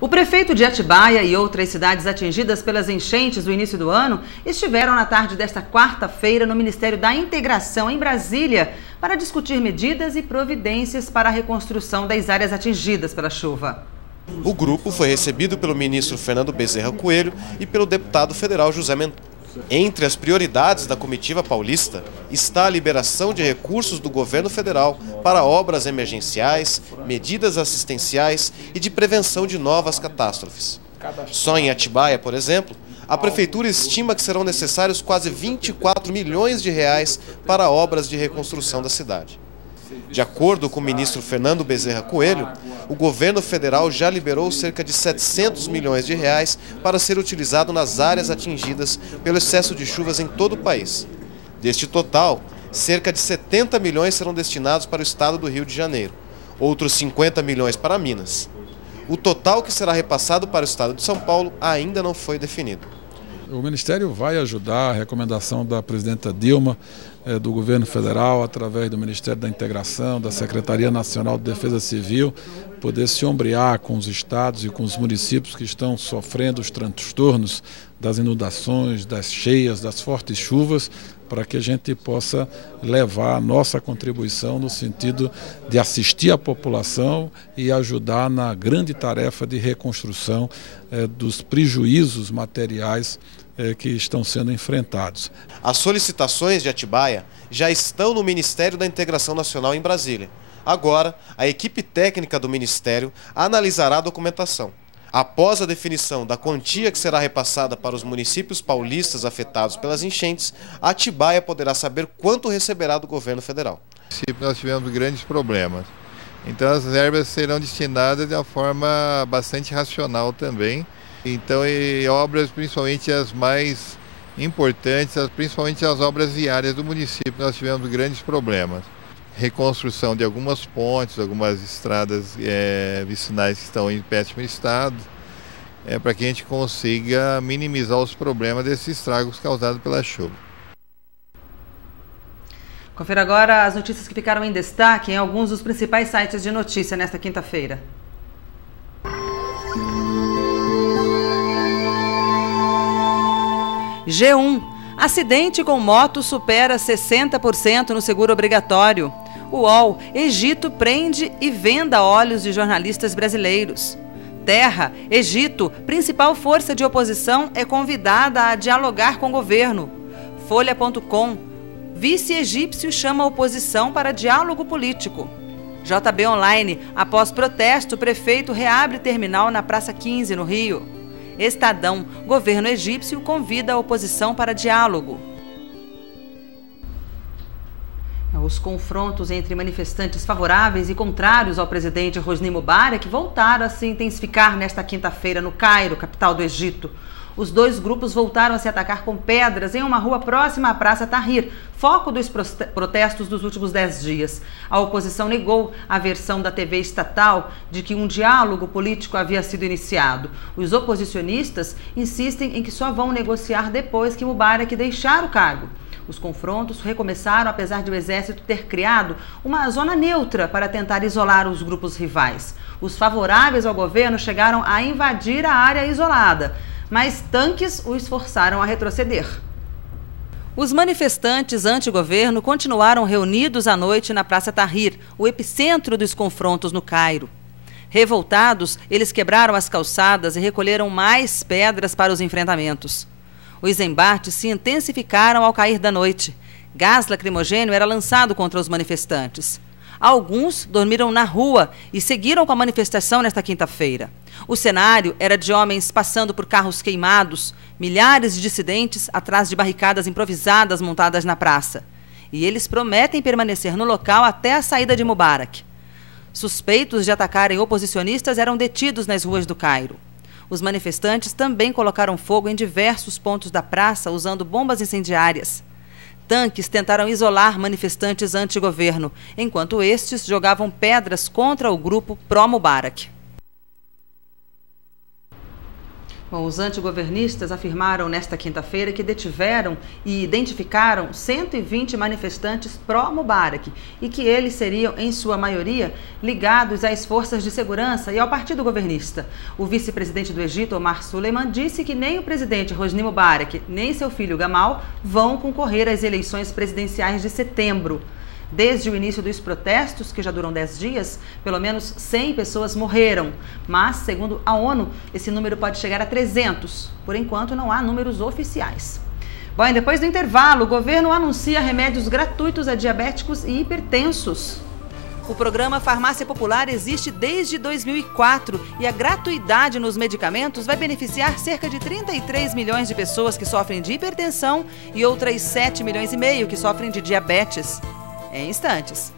O prefeito de Atibaia e outras cidades atingidas pelas enchentes do início do ano estiveram na tarde desta quarta-feira no Ministério da Integração, em Brasília, para discutir medidas e providências para a reconstrução das áreas atingidas pela chuva. O grupo foi recebido pelo ministro Fernando Bezerra Coelho e pelo deputado federal José Mentor. Entre as prioridades da comitiva paulista está a liberação de recursos do governo federal para obras emergenciais, medidas assistenciais e de prevenção de novas catástrofes. Só em Atibaia, por exemplo, a prefeitura estima que serão necessários quase 24 milhões de reais para obras de reconstrução da cidade. De acordo com o ministro Fernando Bezerra Coelho, o governo federal já liberou cerca de 700 milhões de reais para ser utilizado nas áreas atingidas pelo excesso de chuvas em todo o país. Deste total, cerca de 70 milhões serão destinados para o estado do Rio de Janeiro, outros 50 milhões para Minas. O total que será repassado para o estado de São Paulo ainda não foi definido. O Ministério vai ajudar a recomendação da presidenta Dilma, do governo federal, através do Ministério da Integração, da Secretaria Nacional de Defesa Civil, poder se ombrear com os estados e com os municípios que estão sofrendo os transtornos das inundações, das cheias, das fortes chuvas, para que a gente possa levar a nossa contribuição no sentido de assistir a população e ajudar na grande tarefa de reconstrução dos prejuízos materiais que estão sendo enfrentados. As solicitações de Atibaia já estão no Ministério da Integração Nacional em Brasília. Agora, a equipe técnica do Ministério analisará a documentação. Após a definição da quantia que será repassada para os municípios paulistas afetados pelas enchentes, Atibaia poderá saber quanto receberá do governo federal. Nós tivemos grandes problemas, então as verbas serão destinadas de uma forma bastante racional também. Então, e obras, principalmente as mais importantes, principalmente as obras viárias do município, nós tivemos grandes problemas. Reconstrução de algumas pontes, algumas estradas vicinais que estão em péssimo estado, para que a gente consiga minimizar os problemas desses estragos causados pela chuva. Confira agora as notícias que ficaram em destaque em alguns dos principais sites de notícia nesta quinta-feira. G1. Acidente com moto supera 60% no seguro obrigatório. UOL. Egito prende e venda óleos de jornalistas brasileiros. Terra. Egito. Principal força de oposição é convidada a dialogar com o governo. Folha.com. Vice egípcio chama a oposição para diálogo político. JB Online. Após protesto, o prefeito reabre terminal na Praça 15, no Rio. Estadão. Governo egípcio convida a oposição para diálogo. Os confrontos entre manifestantes favoráveis e contrários ao presidente Hosni Mubarak voltaram a se intensificar nesta quinta-feira no Cairo, capital do Egito. Os dois grupos voltaram a se atacar com pedras em uma rua próxima à Praça Tahrir, foco dos protestos dos últimos 10 dias. A oposição negou a versão da TV estatal de que um diálogo político havia sido iniciado. Os oposicionistas insistem em que só vão negociar depois que Mubarak deixar o cargo. Os confrontos recomeçaram apesar de o exército ter criado uma zona neutra para tentar isolar os grupos rivais. Os favoráveis ao governo chegaram a invadir a área isolada, mas tanques os forçaram a retroceder. Os manifestantes anti-governo continuaram reunidos à noite na Praça Tahrir, o epicentro dos confrontos no Cairo. Revoltados, eles quebraram as calçadas e recolheram mais pedras para os enfrentamentos. Os embates se intensificaram ao cair da noite. Gás lacrimogênio era lançado contra os manifestantes. Alguns dormiram na rua e seguiram com a manifestação nesta quinta-feira. O cenário era de homens passando por carros queimados, milhares de dissidentes atrás de barricadas improvisadas montadas na praça. E eles prometem permanecer no local até a saída de Mubarak. Suspeitos de atacarem oposicionistas eram detidos nas ruas do Cairo. Os manifestantes também colocaram fogo em diversos pontos da praça usando bombas incendiárias. Tanques tentaram isolar manifestantes anti-governo, enquanto estes jogavam pedras contra o grupo pró-Mubarak. Bom, os antigovernistas afirmaram nesta quinta-feira que detiveram e identificaram 120 manifestantes pró-Mubarak e que eles seriam, em sua maioria, ligados às forças de segurança e ao partido governista. O vice-presidente do Egito, Omar Suleiman, disse que nem o presidente Hosni Mubarak nem seu filho Gamal vão concorrer às eleições presidenciais de setembro. Desde o início dos protestos, que já duram 10 dias, pelo menos 100 pessoas morreram. Mas, segundo a ONU, esse número pode chegar a 300. Por enquanto, não há números oficiais. Bom, e depois do intervalo, o governo anuncia remédios gratuitos a diabéticos e hipertensos. O programa Farmácia Popular existe desde 2004 e a gratuidade nos medicamentos vai beneficiar cerca de 33 milhões de pessoas que sofrem de hipertensão e outras 7,5 milhões que sofrem de diabetes. Em instantes.